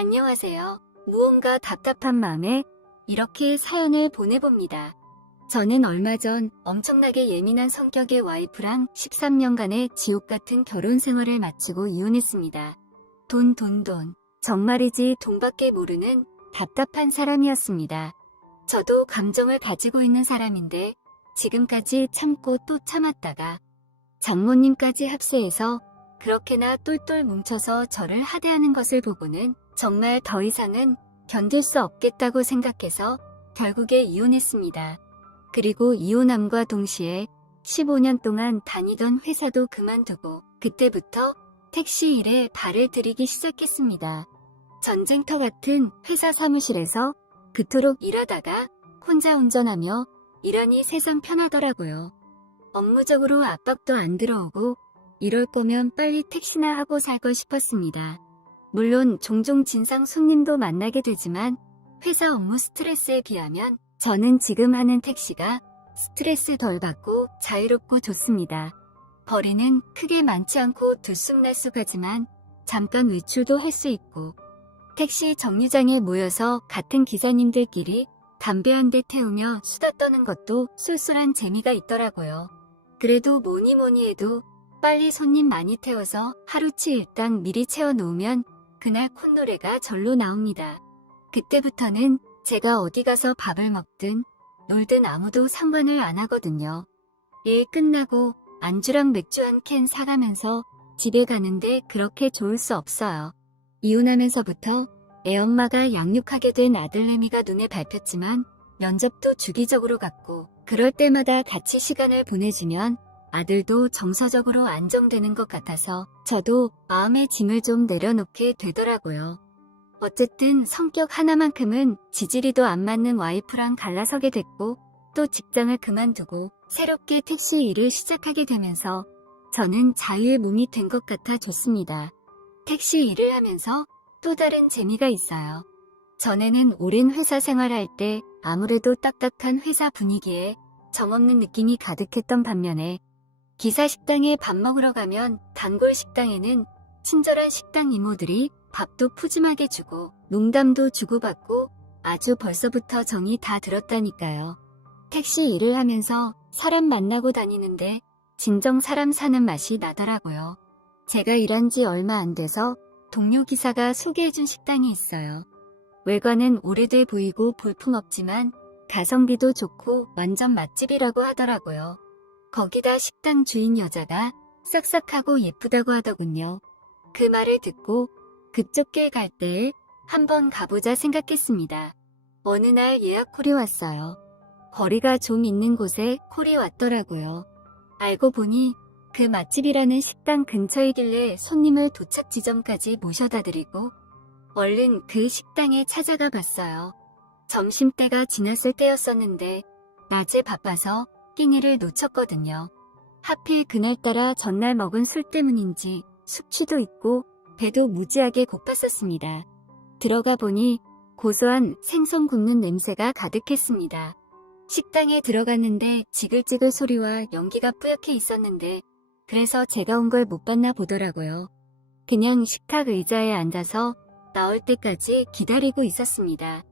안녕하세요. 무언가 답답한 마음에 이렇게 사연을 보내봅니다. 저는 얼마 전 엄청나게 예민한 성격의 와이프랑 13년간의 지옥 같은 결혼 생활을 마치고 이혼했습니다. 돈, 돈, 돈. 정말이지 돈밖에 모르는 답답한 사람이었습니다. 저도 감정을 가지고 있는 사람인데 지금까지 참고 또 참았다가 장모님까지 합세해서 그렇게나 똘똘 뭉쳐서 저를 하대하는 것을 보고는 정말 더 이상은 견딜 수 없겠다고 생각해서 결국에 이혼했습니다. 그리고 이혼함과 동시에 15년 동안 다니던 회사도 그만두고 그때부터 택시 일에 발을 들이기 시작했습니다. 전쟁터 같은 회사 사무실에서 그토록 일하다가 혼자 운전하며 일하니 세상 편하더라고요. 업무적으로 압박도 안 들어오고 이럴 거면 빨리 택시나 하고 살고 싶었습니다. 물론 종종 진상 손님도 만나게 되지만 회사 업무 스트레스에 비하면 저는 지금 하는 택시가 스트레스 덜 받고 자유롭고 좋습니다. 거리는 크게 많지 않고 들쑥날쑥하지만 잠깐 외출도 할 수 있고 택시 정류장에 모여서 같은 기사님들끼리 담배 한 대 태우며 수다 떠는 것도 쏠쏠한 재미가 있더라고요. 그래도 뭐니 뭐니 해도 빨리 손님 많이 태워서 하루치 일당 미리 채워놓으면 그날 콧노래가 절로 나옵니다. 그때부터는 제가 어디 가서 밥을 먹든 놀든 아무도 상관을 안 하거든요. 일 끝나고 안주랑 맥주 한 캔 사가면서 집에 가는데 그렇게 좋을 수 없어요. 이혼하면서부터 애엄마가 양육하게 된 아들내미가 눈에 밟혔지만 면접도 주기적으로 갔고 그럴 때마다 같이 시간을 보내주면 아들도 정서적으로 안정되는 것 같아서 저도 마음의 짐을 좀 내려놓게 되더라고요. 어쨌든 성격 하나만큼은 지지리도 안 맞는 와이프랑 갈라서게 됐고 또 직장을 그만두고 새롭게 택시 일을 시작하게 되면서 저는 자유의 몸이 된 것 같아 좋습니다. 택시 일을 하면서 또 다른 재미가 있어요. 전에는 오랜 회사 생활할 때 아무래도 딱딱한 회사 분위기에 정없는 느낌이 가득했던 반면에 기사 식당에 밥 먹으러 가면 단골 식당에는 친절한 식당 이모들이 밥도 푸짐하게 주고 농담도 주고받고 아주 벌써부터 정이 다 들었다니까요. 택시 일을 하면서 사람 만나고 다니는데 진정 사람 사는 맛이 나더라고요. 제가 일한 지 얼마 안 돼서 동료 기사가 소개해준 식당이 있어요. 외관은 오래돼 보이고 볼품없지만 가성비도 좋고 완전 맛집이라고 하더라고요. 거기다 식당 주인 여자가 싹싹하고 예쁘다고 하더군요. 그 말을 듣고 그쪽 길 갈때 한번 가보자 생각했습니다. 어느 날 예약 콜이 왔어요. 거리가 좀 있는 곳에 콜이 왔더라고요. 알고 보니 그 맛집이라는 식당 근처이길래 손님을 도착 지점까지 모셔다 드리고 얼른 그 식당에 찾아가 봤어요. 점심때가 지났을 때였었는데 낮에 바빠서 끼니를 놓쳤거든요. 하필 그날따라 전날 먹은 술 때문인지 숙취도 있고 배도 무지하게 고팠었습니다. 들어가 보니 고소한 생선 굽는 냄새가 가득했습니다. 식당에 들어갔는데 지글지글 소리와 연기가 뿌옇게 있었는데 그래서 제가 온 걸 못 봤나 보더라고요. 그냥 식탁 의자에 앉아서 나올 때까지 기다리고 있었습니다.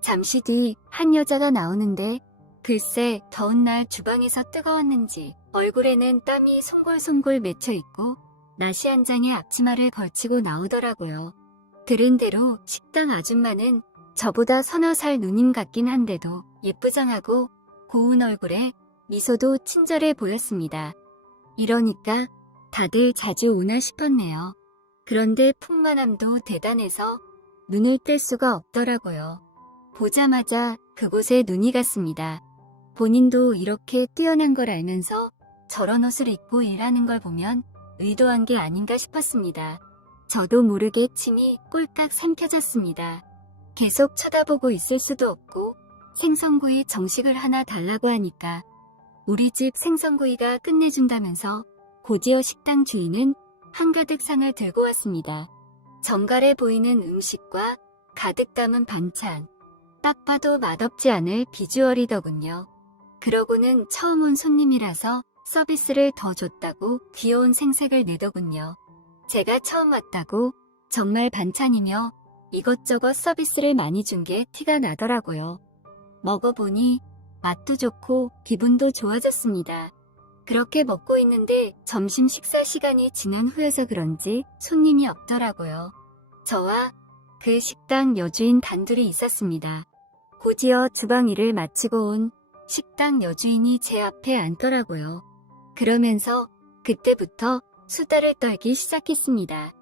잠시 뒤 한 여자가 나오는데 글쎄 더운 날 주방에서 뜨거웠는지 얼굴에는 땀이 송골송골 맺혀 있고 나시 한 장에 앞치마를 걸치고 나오더라고요. 들은 대로 식당 아줌마는 저보다 서너 살 누님 같긴 한데도 예쁘장하고 고운 얼굴에 미소도 친절해 보였습니다. 이러니까 다들 자주 오나 싶었네요. 그런데 풍만함도 대단해서 눈을 뗄 수가 없더라고요. 보자마자 그곳에 눈이 갔습니다. 본인도 이렇게 뛰어난 걸 알면서 저런 옷을 입고 일하는 걸 보면 의도한 게 아닌가 싶었습니다. 저도 모르게 침이 꼴깍 삼켜졌습니다. 계속 쳐다보고 있을 수도 없고 생선구이 정식을 하나 달라고 하니까 우리 집 생선구이가 끝내준다면서 고지어 식당 주인은 한가득 상을 들고 왔습니다. 정갈해 보이는 음식과 가득 담은 반찬. 딱 봐도 맛없지 않을 비주얼이더군요. 그러고는 처음 온 손님이라서 서비스를 더 줬다고 귀여운 생색을 내더군요. 제가 처음 왔다고 정말 반찬이며 이것저것 서비스를 많이 준 게 티가 나더라고요. 먹어보니 맛도 좋고 기분도 좋아졌습니다. 그렇게 먹고 있는데 점심 식사 시간이 지난 후여서 그런지 손님이 없더라고요. 저와 그 식당 여주인 단둘이 있었습니다. 곧이어 주방 일을 마치고 온 식당 여주인이 제 앞에 앉더라고요. 그러면서 그때부터 수다를 떨기 시작했습니다.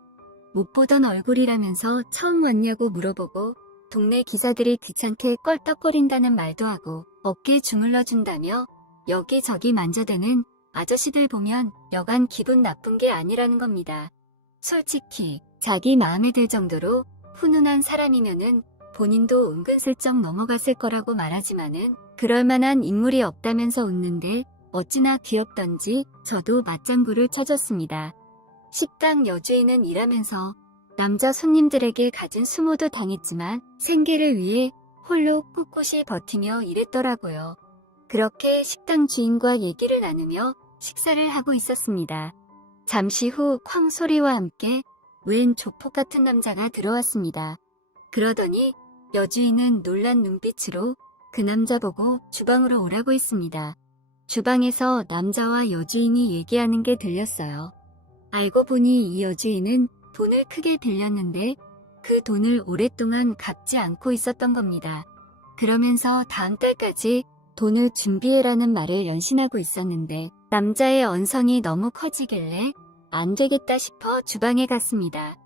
못 보던 얼굴이라면서 처음 왔냐고 물어보고 동네 기사들이 귀찮게 껄떡거린다는 말도 하고 어깨 주물러 준다며 여기저기 만져대는 아저씨들 보면 여간 기분 나쁜 게 아니라는 겁니다. 솔직히 자기 마음에 들 정도로 훈훈한 사람이면은 본인도 은근슬쩍 넘어갔을 거라고 말하지만은 그럴 만한 인물이 없다면서 웃는데 어찌나 귀엽던지 저도 맞장구를 쳐줬습니다. 식당 여주인은 일하면서 남자 손님들에게 갖은 수모도 당했지만 생계를 위해 홀로 꿋꿋이 버티며 일했더라고요. 그렇게 식당 주인과 얘기를 나누며 식사를 하고 있었습니다. 잠시 후 쾅 소리와 함께 웬 조폭 같은 남자가 들어왔습니다. 그러더니 여주인은 놀란 눈빛으로 그 남자 보고 주방으로 오라고 했습니다. 주방에서 남자와 여주인이 얘기하는 게 들렸어요. 알고 보니 이 여주인은 돈을 크게 빌렸는데 그 돈을 오랫동안 갚지 않고 있었던 겁니다. 그러면서 다음 달까지 돈을 준비해라는 말을 연신하고 있었는데 남자의 언성이 너무 커지길래 안 되겠다 싶어 주방에 갔습니다.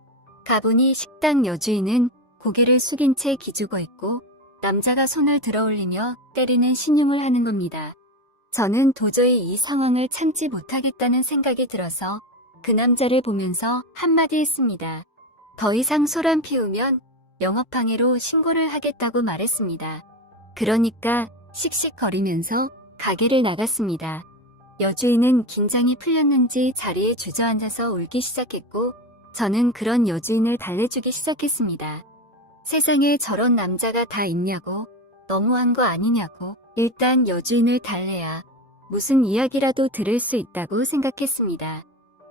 가보니 식당 여주인은 고개를 숙인 채 기죽어 있고 남자가 손을 들어 올리며 때리는 신용을 하는 겁니다. 저는 도저히 이 상황을 참지 못하겠다는 생각이 들어서 그 남자를 보면서 한마디 했습니다. 더 이상 소란 피우면 영업방해로 신고를 하겠다고 말했습니다. 그러니까 씩씩거리면서 가게를 나갔습니다. 여주인은 긴장이 풀렸는지 자리에 주저앉아서 울기 시작했고 저는 그런 여주인을 달래주기 시작했습니다. 세상에 저런 남자가 다 있냐고 너무한 거 아니냐고 일단 여주인을 달래야 무슨 이야기라도 들을 수 있다고 생각했습니다.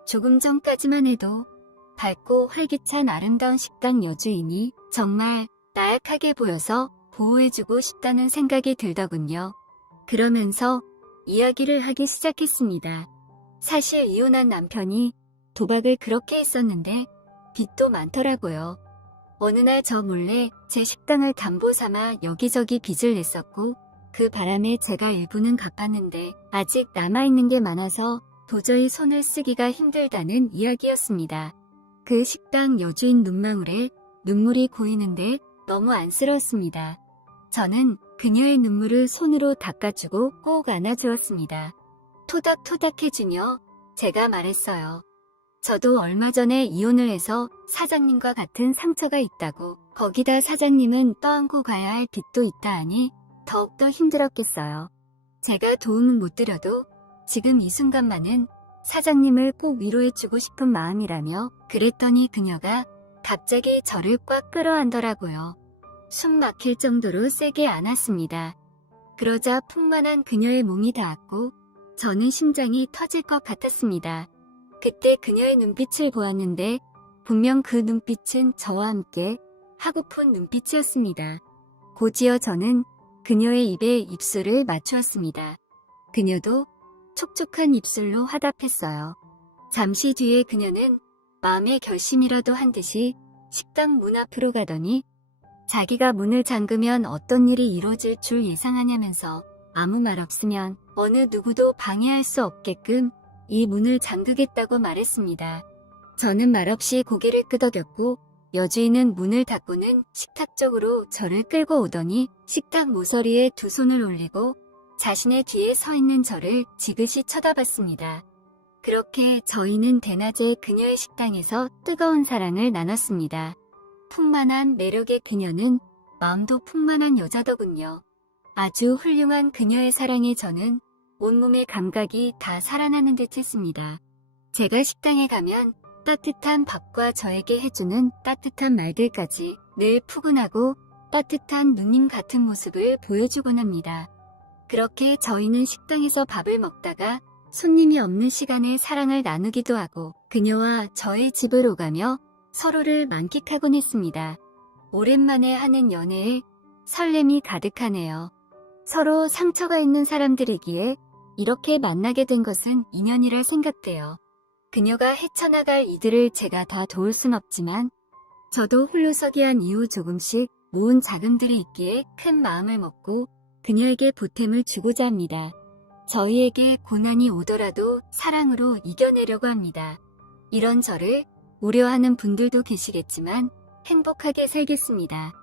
조금 전까지만 해도 밝고 활기찬 아름다운 식당 여주인이 정말 나약하게 보여서 보호해주고 싶다는 생각이 들더군요. 그러면서 이야기를 하기 시작했습니다. 사실 이혼한 남편이 도박을 그렇게 했었는데 빚도 많더라고요. 어느 날 저 몰래 제 식당을 담보 삼아 여기저기 빚을 냈었고 그 바람에 제가 일부는 갚았는데 아직 남아있는 게 많아서 도저히 손을 쓰기가 힘들다는 이야기였습니다. 그 식당 여주인 눈망울에 눈물이 고이는데 너무 안쓰러웠습니다. 저는 그녀의 눈물을 손으로 닦아주고 꼭 안아주었습니다. 토닥토닥 해주며 제가 말했어요. 저도 얼마 전에 이혼을 해서 사장님과 같은 상처가 있다고 거기다 사장님은 떠안고 가야 할 빚도 있다 하니 더욱더 힘들었겠어요. 제가 도움은 못 드려도 지금 이 순간만은 사장님을 꼭 위로해주고 싶은 마음이라며 그랬더니 그녀가 갑자기 저를 꽉 끌어안더라고요. 숨 막힐 정도로 세게 안았습니다. 그러자 풍만한 그녀의 몸이 닿았고 저는 심장이 터질 것 같았습니다. 그때 그녀의 눈빛을 보았는데 분명 그 눈빛은 저와 함께 하고픈 눈빛이었습니다. 곧이어 저는 그녀의 입에 입술을 맞추었습니다. 그녀도 촉촉한 입술로 화답했어요. 잠시 뒤에 그녀는 마음의 결심이라도 한 듯이 식당 문 앞으로 가더니 자기가 문을 잠그면 어떤 일이 이루어질 줄 예상하냐면서 아무 말 없으면 어느 누구도 방해할 수 없게끔 이 문을 잠그겠다고 말했습니다. 저는 말없이 고개를 끄덕였고 여주인은 문을 닫고는 식탁 쪽으로 저를 끌고 오더니 식탁 모서리에 두 손을 올리고 자신의 뒤에 서 있는 저를 지그시 쳐다봤습니다. 그렇게 저희는 대낮에 그녀의 식당에서 뜨거운 사랑을 나눴습니다. 풍만한 매력의 그녀는 마음도 풍만한 여자더군요. 아주 훌륭한 그녀의 사랑에 저는 온몸의 감각이 다 살아나는 듯 했습니다. 제가 식당에 가면 따뜻한 밥과 저에게 해주는 따뜻한 말들까지 늘 푸근하고 따뜻한 누님 같은 모습을 보여주곤 합니다. 그렇게 저희는 식당에서 밥을 먹다가 손님이 없는 시간에 사랑을 나누기도 하고 그녀와 저의 집을 오가며 서로를 만끽하곤 했습니다. 오랜만에 하는 연애에 설렘이 가득하네요. 서로 상처가 있는 사람들이기에 이렇게 만나게 된 것은 인연이라 생각돼요. 그녀가 헤쳐나갈 이들을 제가 다 도울 순 없지만 저도 홀로서기 한 이후 조금씩 모은 자금들이 있기에 큰 마음을 먹고 그녀에게 보탬을 주고자 합니다. 저희에게 고난이 오더라도 사랑으로 이겨내려고 합니다. 이런 저를 우려하는 분들도 계시겠지만 행복하게 살겠습니다.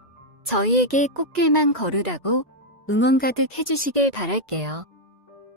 저희에게 꽃길만 걸으라고 응원 가득 해주시길 바랄게요.